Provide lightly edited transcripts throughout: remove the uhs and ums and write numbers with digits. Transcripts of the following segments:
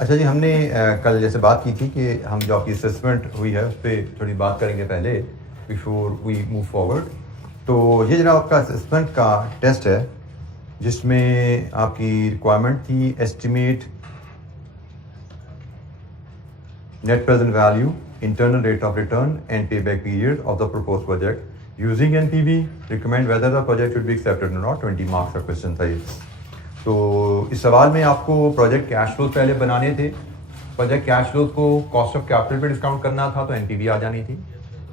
अच्छा जी, हमने कल जैसे बात की थी कि हम जो आपकी असेसमेंट हुई है उस पर थोड़ी बात करेंगे पहले बिफोर वी मूव फॉरवर्ड। तो ये जनाब आपका असेसमेंट का टेस्ट है जिसमें आपकी रिक्वायरमेंट थी estimate net present value, internal rate of return and payback period of the propose project using NPV, recommend whether the project should be accepted और नॉट। 20 मार्क्स का क्वेश्चन था ये। तो इस सवाल में आपको प्रोजेक्ट कैश फ्लोज पहले बनाने थे। प्रोजेक्ट कैश फ्लोज को कॉस्ट ऑफ कैपिटल पे डिस्काउंट करना था तो एनपीवी आ जानी थी।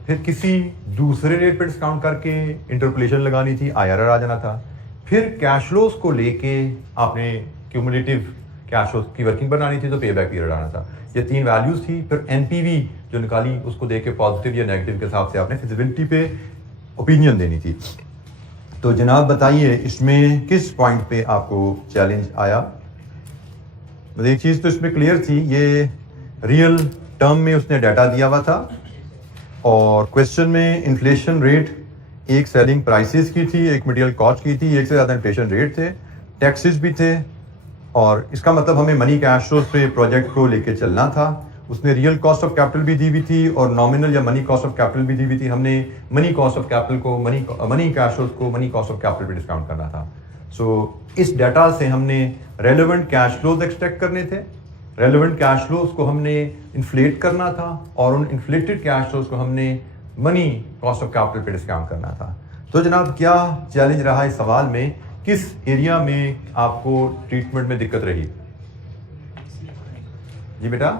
फिर किसी दूसरे रेट पे डिस्काउंट करके इंटरपोलेशन लगानी थी, आईआरआर आ जाना था। फिर कैश फ्लोज को लेके आपने क्यूमुलेटिव कैश फ्लोज की वर्किंग बनानी थी तो पे बैक पीरियड आना था। ये 3 वैल्यूज थी। फिर एनपीवी जो निकाली उसको देख के पॉजिटिव या नेगेटिव के हिसाब से आपने फिजिबिलिटी पे ओपिनियन देनी थी। तो जनाब बताइए इसमें किस पॉइंट पे आपको चैलेंज आया। मुझे एक चीज़ तो इसमें क्लियर थी, ये रियल टर्म में उसने डाटा दिया हुआ था और क्वेश्चन में इन्फ्लेशन रेट एक सेलिंग प्राइसेस की थी, एक मटेरियल कॉस्ट की थी, एक से ज़्यादा इन्फ्लेशन रेट थे, टैक्सेस भी थे और इसका मतलब हमें मनी कैश फ्लोज पे प्रोजेक्ट को लेके चलना था। उसने रियल कॉस्ट ऑफ कैपिटल भी दी हुई थी और नॉमिनल या मनी कॉस्ट ऑफ कैपिटल भी दी हुई थी। हमने मनी कॉस्ट ऑफ कैपिटल को मनी कैश फ्लोज को मनी कॉस्ट ऑफ कैपिटल पे डिस्काउंट करना था। सो इस डाटा से हमने रेलेवेंट कैश फ्लोज एक्सट्रैक्ट करने थे। रेलेवेंट कैश फ्लोज को हमने इन्फ्लेट करना था और उन इन्फ्लेटेड कैश फ्लोज को हमने मनी कॉस्ट ऑफ कैपिटल पे डिस्काउंट करना था। तो जनाब क्या चैलेंज रहा इस सवाल में, किस एरिया में आपको ट्रीटमेंट में दिक्कत रही? जी बेटा,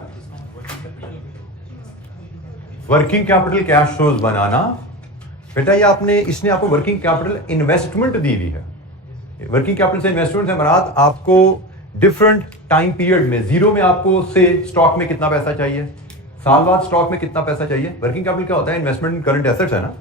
वर्किंग कैपिटल कैश फ्लोज बनाना। बेटा ये इसने आपको वर्किंग कैपिटल इन्वेस्टमेंट दी हुई है। वर्किंग कैपिटल से इन्वेस्टमेंट है मराद आपको डिफरेंट टाइम पीरियड में, जीरो में आपको से स्टॉक में कितना पैसा चाहिए, साल बाद स्टॉक में कितना पैसा चाहिए। वर्किंग कैपिटल क्या होता है? इन्वेस्टमेंट इन करंट एसेट्स है ना।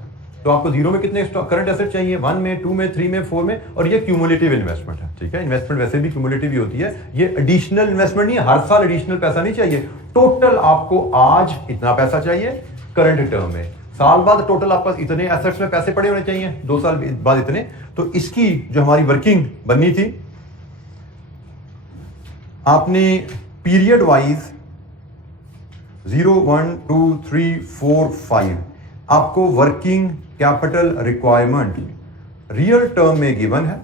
तो आपको जीरो में कितने करंट एसेट चाहिए, 1 में, 2 में, 3 में, 4 में, और ये क्यूमुलेटिव इन्वेस्टमेंट है। ठीक है, इन्वेस्टमेंट वैसे भी क्यूमुलेटिव ही होती है, ये एडिशनल इन्वेस्टमेंट नहीं है। हर साल एडिशनल पैसा नहीं चाहिए। टोटल आपको आज इतना पैसा चाहिए करंट टर्म में, साल बाद टोटल आपके पास इतने एसेट्स में पैसे पड़े होने चाहिए, 2 साल बाद इतने। तो इसकी जो हमारी वर्किंग बननी थी, आपने पीरियड वाइज 0, 1, 2, 3, 4, 5 आपको working capital requirement real term में गिवन है।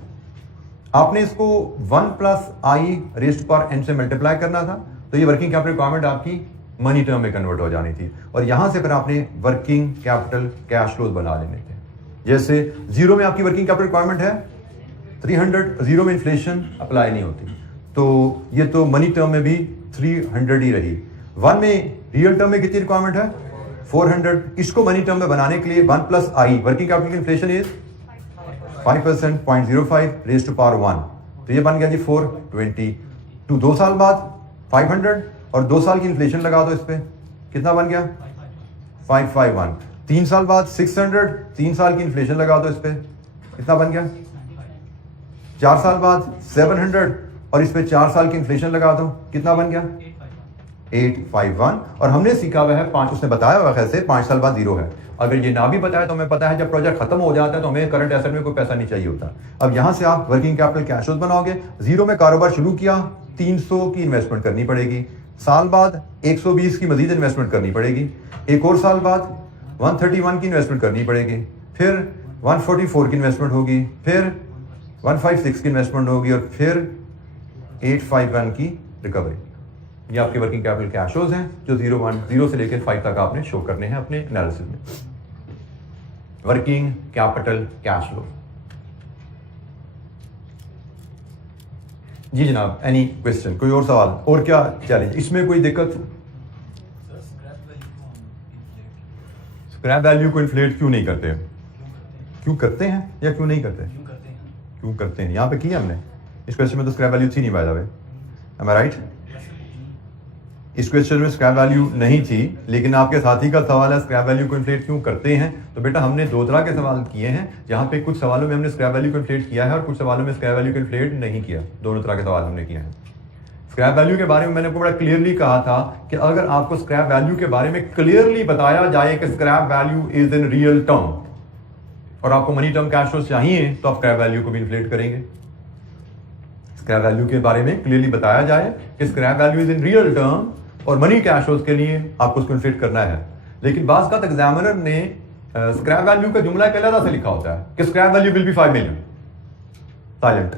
आपने इसको 1 + i रेज़्ड पावर n से मल्टीप्लाई करना था तो ये वर्किंग कैपिटल रिक्वायरमेंट आपकी मनी टर्म में कन्वर्ट हो जानी थी और यहां से फिर आपने वर्किंग कैपिटल कैश फ्लोज बना लेने थे। जैसे जीरो में आपकी वर्किंग कैपिटल रिक्वायरमेंट है 300, जीरो में इन्फ्लेशन अप्लाई नहीं होती तो ये तो मनी टर्म में भी 300 ही रही। 1 में रियल टर्म में कितनी रिक्वायरमेंट है 400। इसको मनी टर्म में बनाने के लिए 1 + i, वर्किंग कैपिटल की inflation is 5%, 0.05 raised to power 1, तो ये बन गया जी 420। 2 साल बाद 500 और 2 साल की इन्फ्लेशन लगा दो इस पे, कितना बन गया 551। 3 साल बाद 600, 3 साल की इन्फ्लेशन लगा दो इस पे, कितना बन गया। 4 साल बाद 700 और इस पे 4 साल की इन्फ्लेशन लगा दो, कितना बन गया 851। और हमने सीखा हुआ है 5, उसने बताया हुआ कैसे 5 साल बाद 0 है। अगर ये ना भी बताया तो हमें पता है जब प्रोजेक्ट खत्म हो जाता है तो हमें करंट एसेट में कोई पैसा नहीं चाहिए होता। अब यहां से आप वर्किंग कैपिटल कैश फ्लोज बनाओगे। 0 में कारोबार शुरू किया, 300 की इन्वेस्टमेंट करनी पड़ेगी, साल बाद 120 की मजीद इन्वेस्टमेंट करनी पड़ेगी, एक और साल बाद 131 की इन्वेस्टमेंट करनी पड़ेगी, फिर 144 की इन्वेस्टमेंट होगी, फिर 156 की इन्वेस्टमेंट होगी और फिर 851 की रिकवरी। ये आपके वर्किंग कैपिटल कैश फ्लोज हैं जो 0 से लेकर 5 तक आपने शो करने हैं अपने एनालिसिस में। Working capital cash flow. जी जनाब, एनी क्वेश्चन, कोई और सवाल, और क्या चैलेंज, इसमें कोई दिक्कत? स्क्रैप वैल्यू को इन्फ्लेट क्यों नहीं करते? क्यों करते हैं या क्यों नहीं करते? क्यों करते हैं, यहाँ पे किया हमने। इस क्वेश्चन में तो स्क्रैप वैल्यू थी नहीं, by the way, am I right? इस क्वेश्चन में स्क्रैप वैल्यू नहीं थी, लेकिन आपके साथी का सवाल है स्क्रैप वैल्यू को इन्फ्लेट क्यों करते हैं। तो बेटा हमने 2 तरह के सवाल किए हैं, जहां पे कुछ सवालों में हमने स्क्रैप वैल्यू को इन्फ्लेट किया है और कुछ सवालों में स्क्रैप वैल्यू को इन्फ्लेट नहीं किया। दोनों तरह के सवाल हमने किए हैं। स्क्रैप वैल्यू के बारे में मैंने आपको बड़ा क्लियरली कहा था कि अगर आपको स्क्रैप वैल्यू के बारे में क्लियरली बताया जाए कि scrap value is in real term और आपको मनी टर्म कैश फ्लो चाहिए तो आप स्क्रैप वैल्यू को भी इन्फ्लेट करेंगे। स्क्रैप वैल्यू के बारे में क्लियरली बताया जाए कि scrap value is in real term और मनी कैश फ्लोज के लिए आपको उसको फिट करना है। लेकिन बाज़ का एग्जामिनर ने स्क्रैप वैल्यू का जुमला एक अलग से लिखा होता है कि scrap value will be 5 million, silent.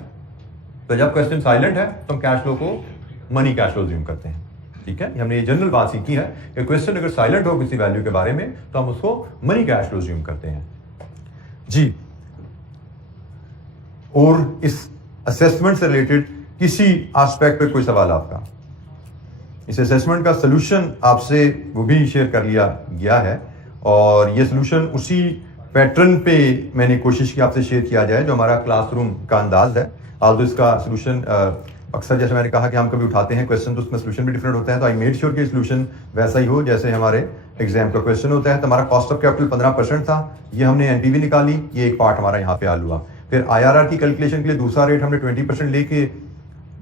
तो जब क्वेश्चन साइलेंट है तो हम कैश फ्लो को मनी कैश फ्लो ज्यूम करते हैं। ठीक है, हमने ये जनरल बात सीखी है कि क्वेश्चन अगर साइलेंट हो किसी वैल्यू के बारे में तो हम उसको मनी कैश फ्लो ज्यूम करते हैं जी। और इस असेसमेंट से रिलेटेड किसी एस्पेक्ट पे कोई सवाल आपका? इस असेसमेंट का सोल्यूशन आपसे वो भी शेयर कर लिया गया है और ये सोल्यूशन उसी पैटर्न पे मैंने कोशिश की आपसे शेयर किया जाए जो हमारा क्लासरूम का अंदाज है। आज इसका सोल्यूशन अक्सर जैसे मैंने कहा कि हम कभी उठाते हैं क्वेश्चन तो उसमें सोल्यूशन भी डिफरेंट होता है, तो आई मेड श्योर कि सोल्यूशन वैसा ही हो जैसे हमारे एग्जाम का क्वेश्चन होता है। तो हमारा कॉस्ट ऑफ कैपिटल 15% था, ये हमने एनपीवी निकाली, ये एक पार्ट हमारा यहाँ पे हल हुआ। फिर आईआरआर की कैलकुलेशन के लिए दूसरा रेट हमने 20% लेके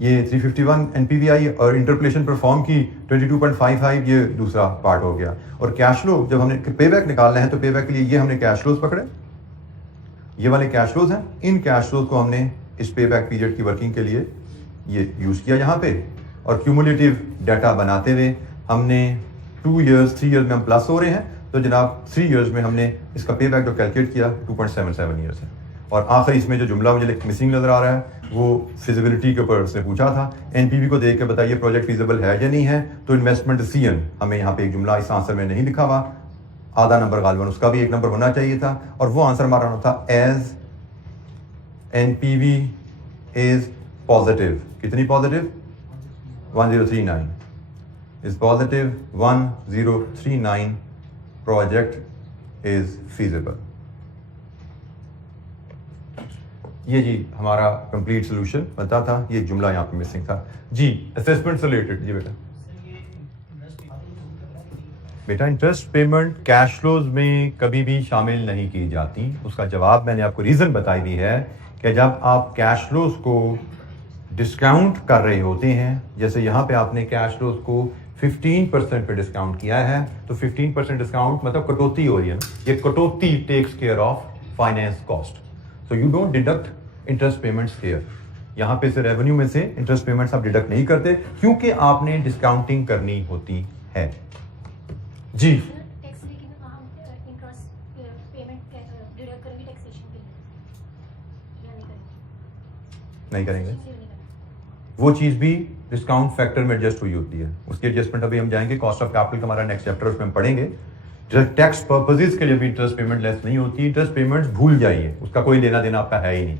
ये 351 एनपीवी आई और इंटरपोलेशन परफॉर्म की 22.55, ये दूसरा पार्ट हो गया। और कैश फ्लो जब हमने पे बैक निकालना है तो पे बैक के लिए ये हमने कैश फ्लोज पकड़े, ये वाले कैश फ्लोज हैं। इन कैश फ्लोज को हमने इस पे बैक पीरियड की वर्किंग के लिए ये यूज किया यहाँ पे और क्यूमुलेटिव डाटा बनाते हुए हमने 2 इयर्स 3 इयर्स में हम प्लस हो रहे हैं, तो जनाब 3 इयर्स में हमने इसका पे बैक जो कैलकुलेट किया 2.77 ईयर्स है। और आखिर इसमें जो जुमला मुझे मिसिंग नजर आ रहा है वो फिजिबिलिटी के ऊपर उसने पूछा था, एनपीवी को देख के बताइए प्रोजेक्ट फिजिबल है या नहीं है। तो इन्वेस्टमेंट डिसीजन हमें यहाँ पे एक जुमला इस आंसर में नहीं लिखा हुआ, आधा नंबर गालिबन उसका भी 1 नंबर होना चाहिए था। और वो आंसर हमारा होना था एज एनपीवी इज पॉजिटिव। कितनी positive? 1039 is positive, 1039 project is feasible. ये जी हमारा कंप्लीट सोल्यूशन बनता था, ये जुमला यहाँ पे मिसिंग था जी। असेसमेंट से रिलेटेड जी बेटा इंटरेस्ट पेमेंट कैश फ्लोज में कभी भी शामिल नहीं की जाती। उसका जवाब मैंने आपको रीजन बताई भी है कि जब आप कैश फ्लोज को डिस्काउंट कर रहे होते हैं, जैसे यहाँ पे आपने कैश फ्लोज को 15% पे डिस्काउंट किया है, तो 15% डिस्काउंट मतलब कटौती हो रही है ना, ये कटौती takes care of finance cost. So you don't deduct interest payments here. यहाँ पे से रेवेन्यू में से इंटरेस्ट पेमेंट्स आप डिडक्ट नहीं करते क्योंकि आपने डिस्काउंटिंग करनी होती है जी। नहीं करेंगे, वो चीज भी डिस्काउंट फैक्टर में एडजस्ट हुई होती है, उसकी एडजस्टमेंट अभी हम जाएंगे। कॉस्ट ऑफ कैपिटल का हमारा नेक्स्ट चैप्टर उसमें हम पढ़ेंगे। टैक्स पर्पसेस के लिए भी इंटरेस्ट पेमेंट लेस नहीं होती। इंटरेस्ट पेमेंट्स भूल जाइए, उसका कोई लेना देना आपका है ही नहीं।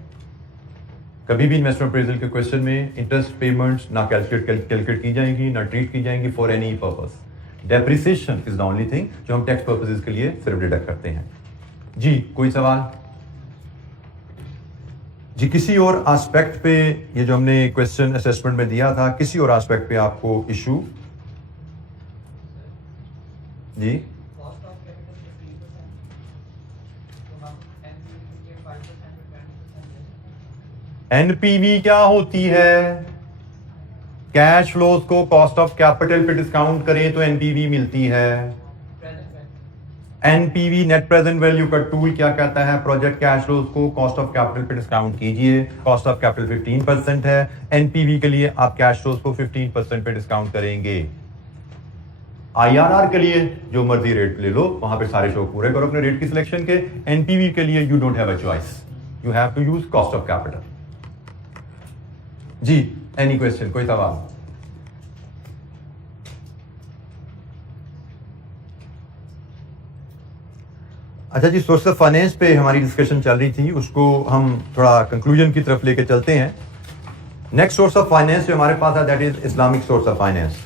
कभी भी इन्वेस्टमेंट अप्रेजल के क्वेश्चन में इंटरेस्ट पेमेंट्स ना कैलकुलेट की जाएंगी, ना ट्रीट की जाएंगी for any purpose. Depreciation is the only thing जो हम टैक्स पर्पसेस के लिए सिर्फ डिडक्ट करते हैं जी। कोई सवाल जी? किसी और एस्पेक्ट पे ये जो हमने क्वेश्चन असेसमेंट में दिया था, किसी और एस्पेक्ट पे आपको इशू जी? एनपीवी क्या होती है? कैश फ्लोज को कॉस्ट ऑफ कैपिटल पे डिस्काउंट करें तो एनपीवी मिलती है। एनपीवी नेट प्रेजेंट वैल्यू का टूल क्या कहता है? प्रोजेक्ट कैश फ्लोज को कॉस्ट ऑफ कैपिटल पे डिस्काउंट कीजिए। कॉस्ट ऑफ कैपिटल 15% है, एनपीवी के लिए आप कैश फ्लोज को 15% पे डिस्काउंट करेंगे। आईआरआर के लिए जो मर्जी रेट ले लो, वहां पे सारे शो पूरे करो अपने रेट की सिलेक्शन के। एनपीवी के लिए you don't have a choice, you have to use cost of capital जी। Any question? कोई सवाल? अच्छा जी, सोर्स ऑफ फाइनेंस पे हमारी डिस्कशन चल रही थी, उसको हम थोड़ा कंक्लूजन की तरफ लेके चलते हैं। नेक्स्ट सोर्स ऑफ फाइनेंस जो हमारे पास है that is Islamic source of finance.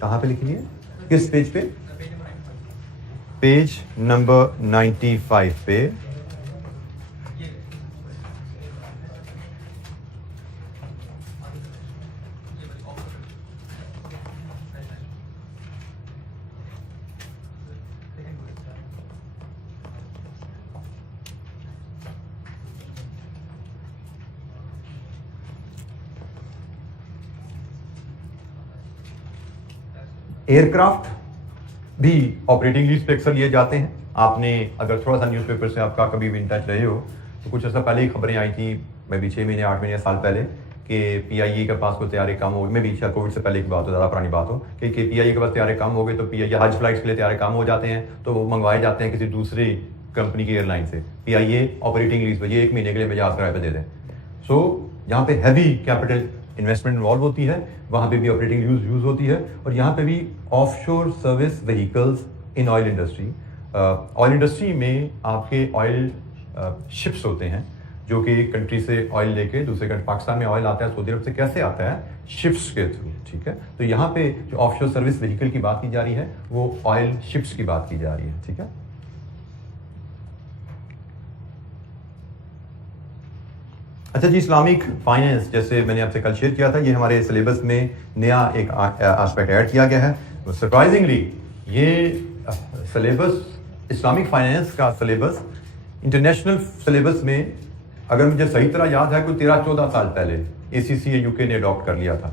कहां पे लिखी है? किस पेज पे? पेज नंबर 95 पे। एयरक्राफ्ट भी ऑपरेटिंग लीज पे अक्सर लिए जाते हैं। आपने अगर थोड़ा सा न्यूज़पेपर से आपका कभी भी इन टच रहे हो तो कुछ ऐसा पहले ही खबरें आई थी, मैं भी 6 महीने 8 महीने साल पहले, कि PIA के पास कोई तैयारी कम हो, मैं भी शायद कोविड से पहले की बात हो, ज़्यादा पुरानी बात हो, कि PIA के पास तैयारी कम हो गई तो PIA हज फ्लाइट्स के लिए तैयारी कम हो जाते हैं तो वो मंगवाए जाते हैं किसी दूसरी कंपनी की एयरलाइन से। PIA ऑपरेटिंग लीज पे, ये 1 महीने के लिए मुझे जहाज किराए पे दे दें। सो यहाँ पे हैवी कैपिटल इन्वेस्टमेंट इन्वॉल्व होती है, वहाँ पे भी ऑपरेटिंग यूज होती है। और यहाँ पे भी offshore service vehicles in oil industry. Oil industry में आपके ऑयल शिप्स होते हैं जो कि एक कंट्री से ऑयल लेके दूसरे कंट्री, पाकिस्तान में ऑयल आता है सऊदी अरब से, कैसे आता है? शिप्स के थ्रू, ठीक है। तो यहाँ पे जो ऑफशोर सर्विस व्हीकल की बात की जा रही है वो ऑयल शिप्स की बात की जा रही है, ठीक है। अच्छा जी, इस्लामिक फाइनेंस जैसे मैंने आपसे कल शेयर किया था, ये हमारे सिलेबस में नया एक एस्पेक्ट ऐड किया गया है। सरप्राइजिंगली ये सिलेबस, इस्लामिक फाइनेंस का सिलेबस इंटरनेशनल सिलेबस में, अगर मुझे सही तरह याद है, कोई 13-14 साल पहले ACCA UK ने अडॉप्ट कर लिया था।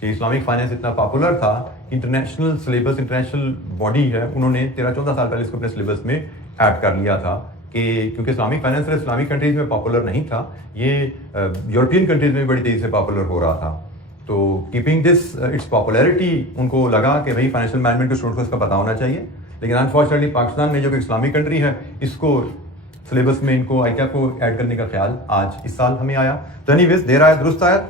कि इस्लामिक फाइनेंस इतना पॉपुलर था, इंटरनेशनल सिलेबस, इंटरनेशनल बॉडी है, उन्होंने 13-14 साल पहले इसको अपने सिलेबस में ऐड कर लिया था। कि क्योंकि इस्लामिक फाइनेंस इस्लामिक कंट्रीज में पॉपुलर नहीं था, ये यूरोपियन कंट्रीज में बड़ी तेज़ी से पॉपुलर हो रहा था। तो कीपिंग दिस इट्स पॉपुलैरिटी, उनको लगा कि भाई फाइनेंशियल मैनेजमेंट के स्टूडेंट्स को इसका पता होना चाहिए। लेकिन अनफॉर्चुनेटली पाकिस्तान में जो कि इस्लामिक कंट्री है, इसको सिलेबस में इनको ICAP को ऐड करने का ख्याल आज इस साल हमें आया। तो एनीवेज, देर आया दुरुस्त आया।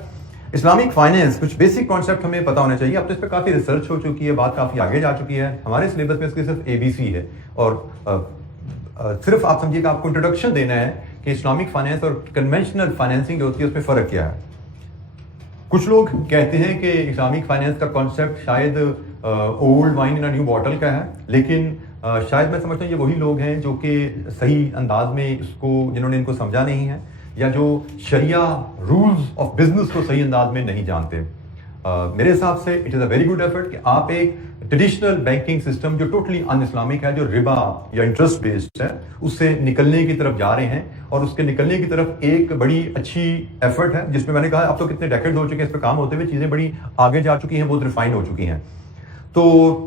इस्लामिक फाइनेंस, कुछ बेसिक कॉन्सेप्ट हमें पता होना चाहिए। अब तो इस पर काफ़ी रिसर्च हो चुकी है, बात काफ़ी आगे जा चुकी है। हमारे सिलेबस में इसकी सिर्फ ABC है और सिर्फ आप समझिएगा आपको इंट्रोडक्शन देना है कि इस्लामिक फाइनेंस और कन्वेंशनल फाइनेंसिंग जो होती है उसमें फ़र्क क्या है। कुछ लोग कहते हैं कि इस्लामिक फाइनेंस का कॉन्सेप्ट शायद old wine in a new bottle का है, लेकिन शायद मैं समझता हूँ ये वही लोग हैं जो कि सही अंदाज में इसको, जिन्होंने इनको समझा नहीं है या जो शरिया रूल्स ऑफ बिजनेस को सही अंदाज में नहीं जानते। मेरे हिसाब से it is a very good effort कि आप एक ट्रेडिशनल बैंकिंग सिस्टम जो टोटली अन इस्लामिक है, जो रिबा या इंटरेस्ट बेस्ड है, उससे निकलने की तरफ जा रहे हैं। और उसके निकलने की तरफ एक बड़ी अच्छी एफर्ट है जिसमें मैंने कहा अब तो कितने डेकेड हो चुके हैं इस पर काम होते हुए, चीज़ें बड़ी आगे जा चुकी हैं, बहुत रिफाइन हो चुकी हैं। तो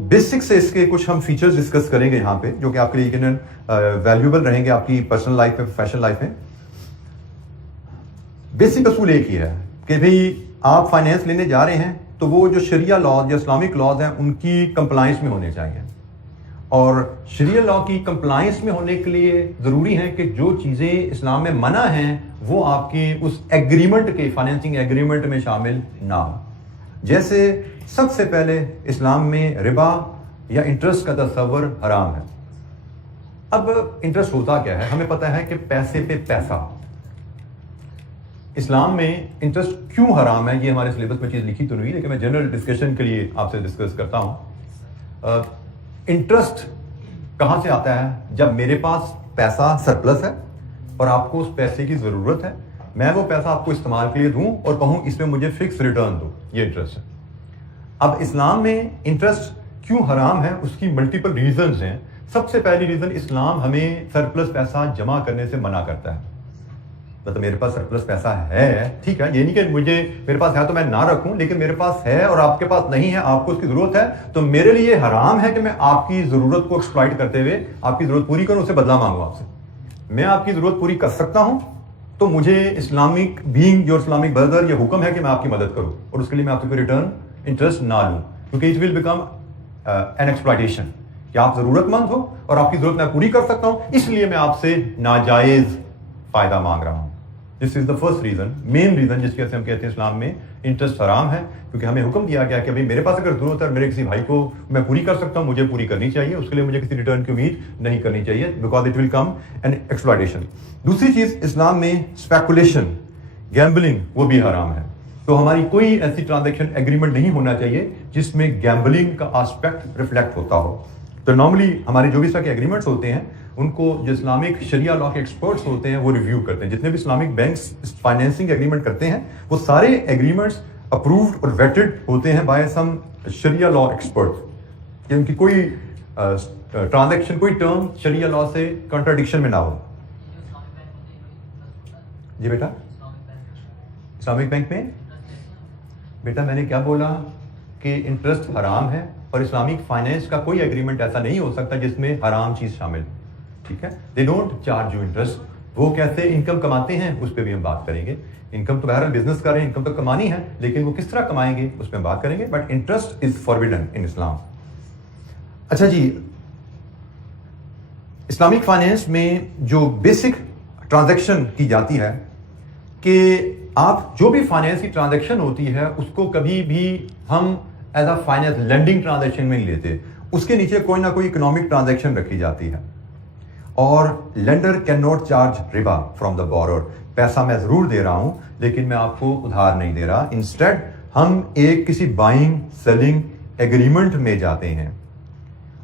बेसिक से इसके कुछ हम फीचर्स डिस्कस करेंगे यहाँ पे, जो कि आपके लिए यकीनन वैल्यूएबल रहेंगे आपकी पर्सनल लाइफ में, प्रोफेशनल लाइफ में। बेसिक असूल एक ही है कि भाई आप फाइनेंस लेने जा रहे हैं तो वो जो शरिया लॉज या इस्लामिक लॉज हैं उनकी कंप्लाइंस में होने चाहिए। और शरिया लॉ की कंप्लाइंस में होने के लिए ज़रूरी है कि जो चीज़ें इस्लाम में मना हैं वो आपके उस एग्रीमेंट के, फाइनेंसिंग एग्रीमेंट में शामिल ना हो। जैसे सबसे पहले इस्लाम में रिबा या इंटरेस्ट का तस्वर हराम है। अब इंटरेस्ट होता क्या है? हमें पता है कि पैसे पे पैसा। इस्लाम में इंटरेस्ट क्यों हराम है, ये हमारे सिलेबस में चीज़ लिखी तो नहीं, लेकिन मैं जनरल डिस्कशन के लिए आपसे डिस्कस करता हूँ। इंटरेस्ट कहाँ से आता है? जब मेरे पास पैसा सरप्लस है और आपको उस पैसे की ज़रूरत है, मैं वो पैसा आपको इस्तेमाल के लिए दूं और कहूँ इसमें मुझे फिक्स रिटर्न दो, ये इंटरेस्ट है। अब इस्लाम में इंटरेस्ट क्यों हराम है, उसकी मल्टीपल रीजंस हैं। सबसे पहली रीज़न, इस्लाम हमें सरप्लस पैसा जमा करने से मना करता है। मतलब मेरे पास सरप्लस पैसा है, ठीक है, ये नहीं कि मुझे मेरे पास है तो मैं ना रखूं, लेकिन मेरे पास है और आपके पास नहीं है, आपको उसकी जरूरत है, तो मेरे लिए हराम है कि मैं आपकी जरूरत को एक्सप्लॉइट करते हुए आपकी जरूरत पूरी करूं, उससे बदला मांगू आपसे। मैं आपकी जरूरत पूरी कर सकता हूं तो मुझे Islamic being your Islamic brother ये हुक्म है कि मैं आपकी मदद करूं और उसके लिए मैं आपसे कोई रिटर्न इंटरेस्ट ना लूं, क्योंकि it will become an exploitation कि आप जरूरतमंद हो और आपकी जरूरत मैं पूरी कर सकता हूं, इसलिए मैं आपसे नाजायज फायदा मांग रहा हूं। This is the first reason, main reason जिसकी वजह से हम कहते हैं इस्लाम में इंटरेस्ट हराम है, क्योंकि हमें हुक्म दिया गया कि भाई मेरे पास अगर जरूरत है मेरे किसी भाई को मैं पूरी कर सकता हूं, मुझे पूरी करनी चाहिए, उसके लिए मुझे किसी रिटर्न की उम्मीद नहीं करनी चाहिए, because it will come an exploitation. दूसरी चीज, इस्लाम में स्पेकुलेशन, गैम्बलिंग, वो भी हराम है। तो हमारी कोई ऐसी ट्रांजैक्शन एग्रीमेंट नहीं होना चाहिए जिसमें गैम्बलिंग का एस्पेक्ट रिफ्लेक्ट होता हो। तो नॉर्मली हमारे जो भी इस तरह के एग्रीमेंट्स होते हैं उनको जो इस्लामिक शरिया लॉ के एक्सपर्ट्स होते हैं वो रिव्यू करते हैं। जितने भी इस्लामिक बैंक्स फाइनेंसिंग एग्रीमेंट करते हैं वो सारे एग्रीमेंट्स अप्रूव्ड और वेटेड होते हैं बाय सम शरिया लॉ एक्सपर्ट, कि उनकी कोई ट्रांजैक्शन, कोई टर्म शरिया लॉ से कॉन्ट्राडिक्शन में ना हो। जी बेटा, इस्लामिक बैंक में बेटा मैंने क्या बोला कि इंटरेस्ट हराम है, और इस्लामिक फाइनेंस का कोई एग्रीमेंट ऐसा नहीं हो सकता जिसमें हराम चीज शामिल हो, ठीक है। They don't charge you interest. वो कैसे इनकम कमाते हैं उस पर भी हम बात करेंगे। इनकम तो बहरहाल बिजनेस कर रहे हैं, इनकम तो कमानी है, लेकिन वो किस तरह कमाएंगे उस पर हम बात करेंगे। बट इंटरेस्ट इज फॉरबिडन इन इस्लाम। अच्छा जी, इस्लामिक फाइनेंस में जो बेसिक ट्रांजैक्शन की जाती है कि आप जो भी फाइनेंस की ट्रांजैक्शन होती है उसको कभी भी हम as a finance lending transaction में नहीं लेते, उसके नीचे कोई ना कोई इकोनॉमिक ट्रांजैक्शन रखी जाती है। और lender can not charge Riba from the borer. पैसा मैं जरूर दे रहा हूं लेकिन मैं आपको उधार नहीं दे रहा। इंस्टेड हम एक किसी बाइंग सेलिंग एग्रीमेंट में जाते हैं,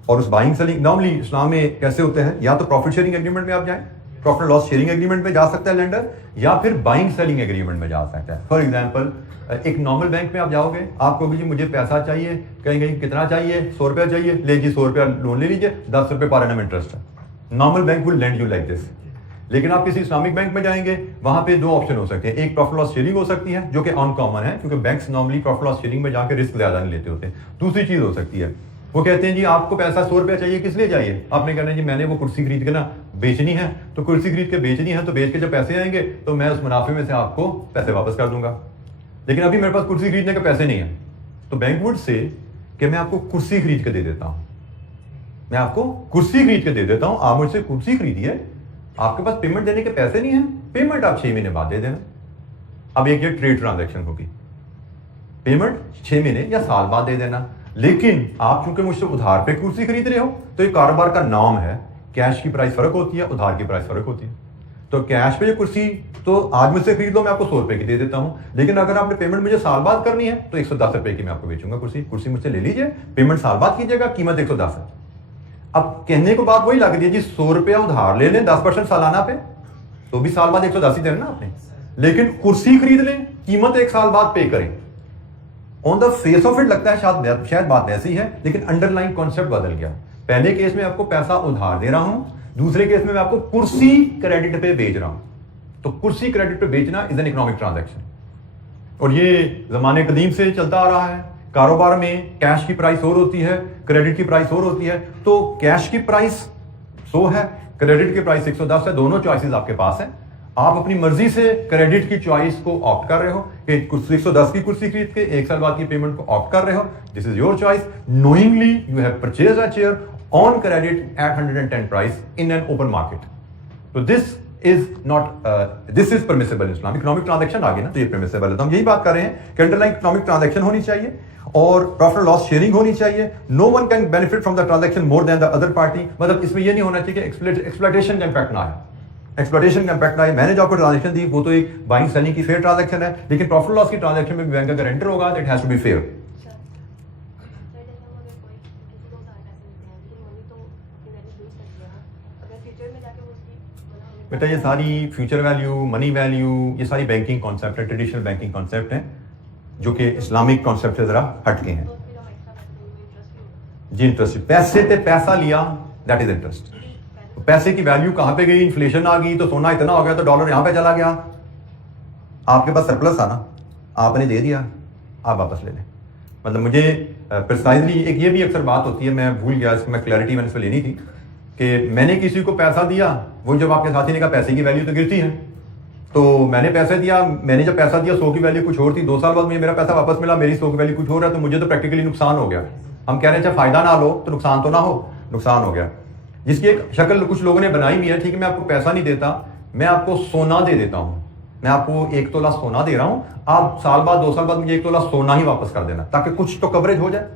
और उस बाइंग सेलिंग नॉर्मली इस्लाम में कैसे होते हैं, या तो प्रॉफिट शेयरिंग एग्रीमेंट में आप जाएं, प्रॉफिट लॉस शेयरिंग एग्रीमेंट में जा सकता है लेंडर, या फिर बाइंग सेलिंग एग्रीमेंट में जा सकता है। फॉर एग्जांपल एक नॉर्मल बैंक में आप जाओगे, आपको भी जी मुझे पैसा चाहिए, कहीं कहीं कितना चाहिए, 100 रुपया चाहिए, ले जी 100 रुपया लोन ले लीजिए, 10 रुपये पर एनम इंटरेस्ट है। Normal bank will lend you like this. लेकिन आप किसी इस्लामिक बैंक में जाएंगे, वहां पे दो ऑप्शन हो सकते हैं। एक प्रॉफिट लॉस शेयरिंग हो सकती है जो कि अनकॉमन है, क्योंकि banks normally profit loss sharing में जाकर रिस्क ज्यादा नहीं लेते होते। दूसरी चीज हो सकती है, वो कहते हैं जी आपको पैसा 100 रुपया चाहिए, किस लिए चाहिए, आपने कहना है जी मैंने वो कुर्सी खरीद के ना बेचनी है, तो कुर्सी खरीद के बेचनी है, तो बेच के जब पैसे आएंगे तो मैं उस मुनाफे में से आपको पैसे वापस कर दूंगा। लेकिन अभी मेरे पास कुर्सी खरीदने के पैसे नहीं है, तो बैंक वुड से कि मैं आपको कुर्सी खरीद के दे देता हूं, मैं आपको कुर्सी खरीद के दे देता हूं, आप मुझसे कुर्सी खरीदिए, आपके पास पेमेंट देने के पैसे नहीं है, पेमेंट आप 6 महीने बाद दे देना। अब एक ये ट्रेड ट्रांजैक्शन होगी, पेमेंट 6 महीने या साल बाद दे देना। लेकिन आप चूंकि मुझसे उधार पे कुर्सी खरीद रहे हो तो ये कारोबार का नाम है, कैश की प्राइस फर्क होती है, उधार की प्राइस फर्क होती है। तो कैश पे ये कुर्सी तो आज मुझसे खरीद लो, मैं आपको 100 रुपए की दे देता हूं, लेकिन अगर आपने पेमेंट मुझे साल बाद करनी है तो 110 रुपए की मैं आपको बेचूंगा कुर्सी। कुर्सी मुझसे ले लीजिए, पेमेंट साल बाद कीजिएगा, कीमत 110 है। अब कहने को बात वही लग रही है जी, 100 रुपया उधार ले लें 10% सालाना पे, तो भी साल बाद 110 ही देना ना आपने, लेकिन कुर्सी खरीद लें, कीमत 1 साल बाद पे करें। On the face of it लगता है शायद बात वैसी है, लेकिन अंडरलाइन कॉन्सेप्ट बदल गया। पहले केस में आपको पैसा उधार दे रहा हूं, दूसरे केस में मैं आपको कुर्सी क्रेडिट पे बेच रहा हूं। तो कुर्सी क्रेडिट पे बेचना इज एन इकोनॉमिक ट्रांजैक्शन, और ये जमाने कदीम से चलता आ रहा है। कारोबार में कैश की प्राइस और होती है, क्रेडिट की प्राइस और होती है। तो कैश की प्राइस 100 है, क्रेडिट की प्राइस 110 है, दोनों चॉइसेस आपके पास है। आप अपनी मर्जी से क्रेडिट की चॉइस को ऑप्ट कर रहे हो कि 110 की कुर्सी खरीद के 1 साल बाद की पेमेंट को ऑप्ट कर रहे हो। This is your choice. Knowingly you have purchase a chair on credit at 110 price in an open market. तो this is permissible in Islam. Economic transaction आ गई ना, तो ये परमिसेबल है। तो हम यही बात कर रहे हैं कि अंडरलाइन इकोनॉमिक ट्रांजैक्शन होनी चाहिए और प्रॉफिट लॉस शेयरिंग होनी चाहिए। No one can benefit from the transaction more than the other party. मतलब इसमें ये नहीं होना चाहिए कि एक्सप्लॉयटेशन का इंपैक्ट ना आए, एक्सप्लॉयटेशन का इंपैक्ट ना आए। मैंने जो आपको ट्रांजैक्शन दी वो तो एक बाइंग सेलिंग की फेयर ट्रांजैक्शन है, लेकिन प्रॉफिट लॉस की ट्रांजैक्शन में भी बैंक का गारंटर होगा, it has to be fair. बेटा ये सारी फ्यूचर वैल्यू, मनी वैल्यू, ये सारी बैंकिंग कॉन्सेप्ट है, ट्रेडिशनल बैंकिंग कॉन्सेप्ट है, जो कि इस्लामिक कॉन्सेप्ट से जरा हटके हैं। जी इंटरेस्ट, पैसे पे पैसा लिया, दैट इज इंटरेस्ट। तो पैसे की वैल्यू कहां पे गई, इन्फ्लेशन आ गई तो सोना इतना हो गया तो डॉलर यहां पे चला गया, आपके पास सरप्लस आना, आपने दे दिया, आप वापस ले लें। मतलब मुझे प्रिसाइजली एक ये भी अक्सर बात होती है, मैं भूल गया, इसमें क्लैरिटी मैंने इसमें लेनी थी कि मैंने किसी को पैसा दिया, वो जब आपके साथी ने कहा पैसे की वैल्यू तो गिरती है, तो मैंने पैसे दिया, मैंने जब पैसा दिया 100 की वैल्यू कुछ और थी, 2 साल बाद मुझे मेरा पैसा वापस मिला, मेरी 100 की वैल्यू कुछ और है, तो मुझे तो प्रैक्टिकली नुकसान हो गया। हम कह रहे हैं चाहे फायदा ना लो तो नुकसान तो ना हो, नुकसान हो गया। जिसकी एक शक्ल कुछ लोगों ने बनाई भी है, ठीक है मैं आपको पैसा नहीं देता, मैं आपको सोना दे देता हूं, मैं आपको 1 तोला सोना दे रहा हूं, आप साल बाद 2 साल बाद मुझे 1 तोला सोना ही वापस कर देना, ताकि कुछ तो कवरेज हो जाए।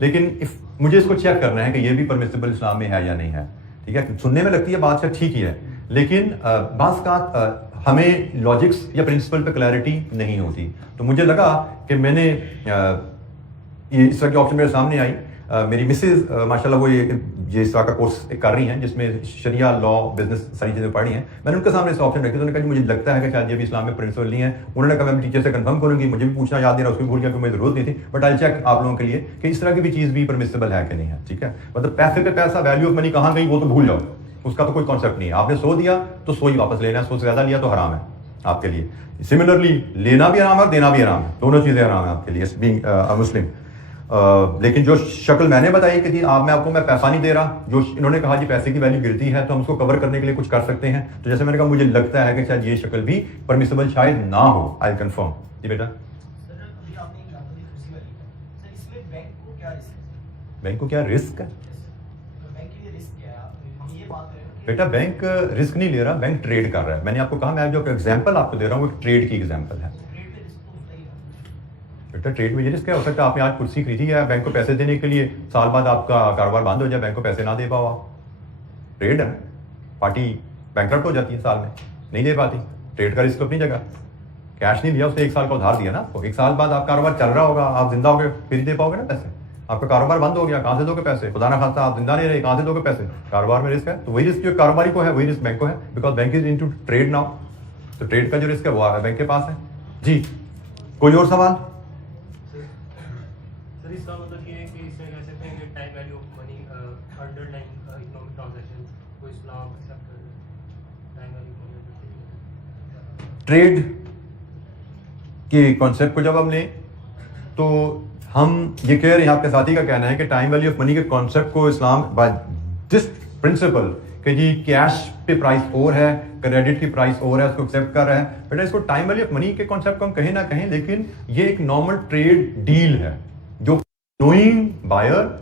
लेकिन मुझे इसको चेक करना है कि ये भी परमिसिबल इस्लाम में है या नहीं है। ठीक है, सुनने में लगती है बात शायद ठीक ही है, लेकिन बात का हमें लॉजिक्स या प्रिंसिपल पे क्लैरिटी नहीं होती। तो मुझे लगा कि मैंने ये इस तरह की ऑप्शन मेरे सामने आई। मेरी मिसेज माशाल्लाह वो ये इस तरह का कोर्स कर रही हैं जिसमें शरिया लॉ बिजनेस सारी चीज़ें पढ़ी हैं। मैंने उनके सामने इस ऑप्शन रखी, तो उन्होंने कहा मुझे लगता है कि शायद ये भी इस्लाम में प्रिंसिपल नहीं है। उन्होंने कहा मैं टीचर से कंफर्म करूंगी, मुझे भी पूछना याद नहीं रहा, उसमें भूल गया, मुझे जरूरत नहीं थी, बट आई चेक आप लोगों के लिए कि इस तरह की भी चीज़ भी परमिसिबल है कि नहीं है। ठीक है, मतलब पैसे पे पैसा, वैल्यू ऑफ मनी कहाँ गई वो तो भूल जाओ, उसका तो कोई कॉन्सेप्ट नहीं है। आपने 100 दिया तो 100 ही वापस लेना है, 100 से ज्यादा लिया तो हराम है आपके लिए। सिमिलरली लेना भी हराम है, देना भी हराम है, दोनों चीजें हराम है आपके लिए बीइंग अ मुस्लिम। लेकिन जो शक्ल मैंने बताई कि जी मैं पैसा नहीं दे रहा, जो इन्होंने कहा जी पैसे की वैल्यू गिरती है तो हम उसको कवर करने के लिए कुछ कर सकते हैं, तो जैसे मैंने कहा मुझे लगता है कि शायद ये शक्ल भी परमिसिबल शायद ना हो। I confirm. जी बेटा, बैंक को क्या रिस्क है? बेटा बैंक रिस्क नहीं ले रहा, बैंक ट्रेड कर रहा है। मैंने आपको कहा, मैं जो एग्जांपल आपको दे रहा हूँ वो ट्रेड की एग्जांपल है। बेटा ट्रेड में ये रिस्क क्या हो सकता है? आपने आज कुर्सी खरीदी है, बैंक को पैसे देने के लिए, साल बाद आपका कारोबार बंद हो जाए, बैंक को पैसे ना दे पाओ आप, ट्रेड है। पार्टी बैंकरप्ट हो जाती है, साल में नहीं दे पाती, ट्रेड का रिस्क अपनी जगह। कैश नहीं दिया, उसने 1 साल का उधार दिया ना आपको, 1 साल बाद आप कारोबार चल रहा होगा, आप जिंदा हो गए, फिर दे पाओगे ना पैसे। आपका कारोबार बंद हो गया, कहाँ से दोगे पैसे? खुदा ना खास्ता आप जिंदा नहीं रहे, कहाँ से दोगे पैसे? कारोबार में रिस्क है, तो वही रिस्क जो कारोबारी को है वही रिस्क बैंक को है, because bank is into trade now. तो ट्रेड का जो रिस्क है वो बैंक के पास है। जी, कोई और सवाल? सर इसका मतलब ये है कि इसमें कह सकते हैं कि time value of money underlying economic transaction को इस्लाम एक्सेप्ट कर टाइम वैल्यू ट्रेड के कॉन्सेप्ट को जब हम लें तो हम ये कह रहे हैं, आपके साथी का कहना है कि टाइम वैल्यू ऑफ मनी के कॉन्सेप्ट को इस्लाम बाय दिस प्रिंसिपल कि जी कैश पे प्राइस और है, क्रेडिट की प्राइस और है, उसको एक्सेप्ट कर रहा है। बेटा इसको टाइम वैल्यू ऑफ मनी के कॉन्सेप्ट को हम कहें ना कहें, लेकिन ये एक नॉर्मल ट्रेड डील है जो नोइंग बायर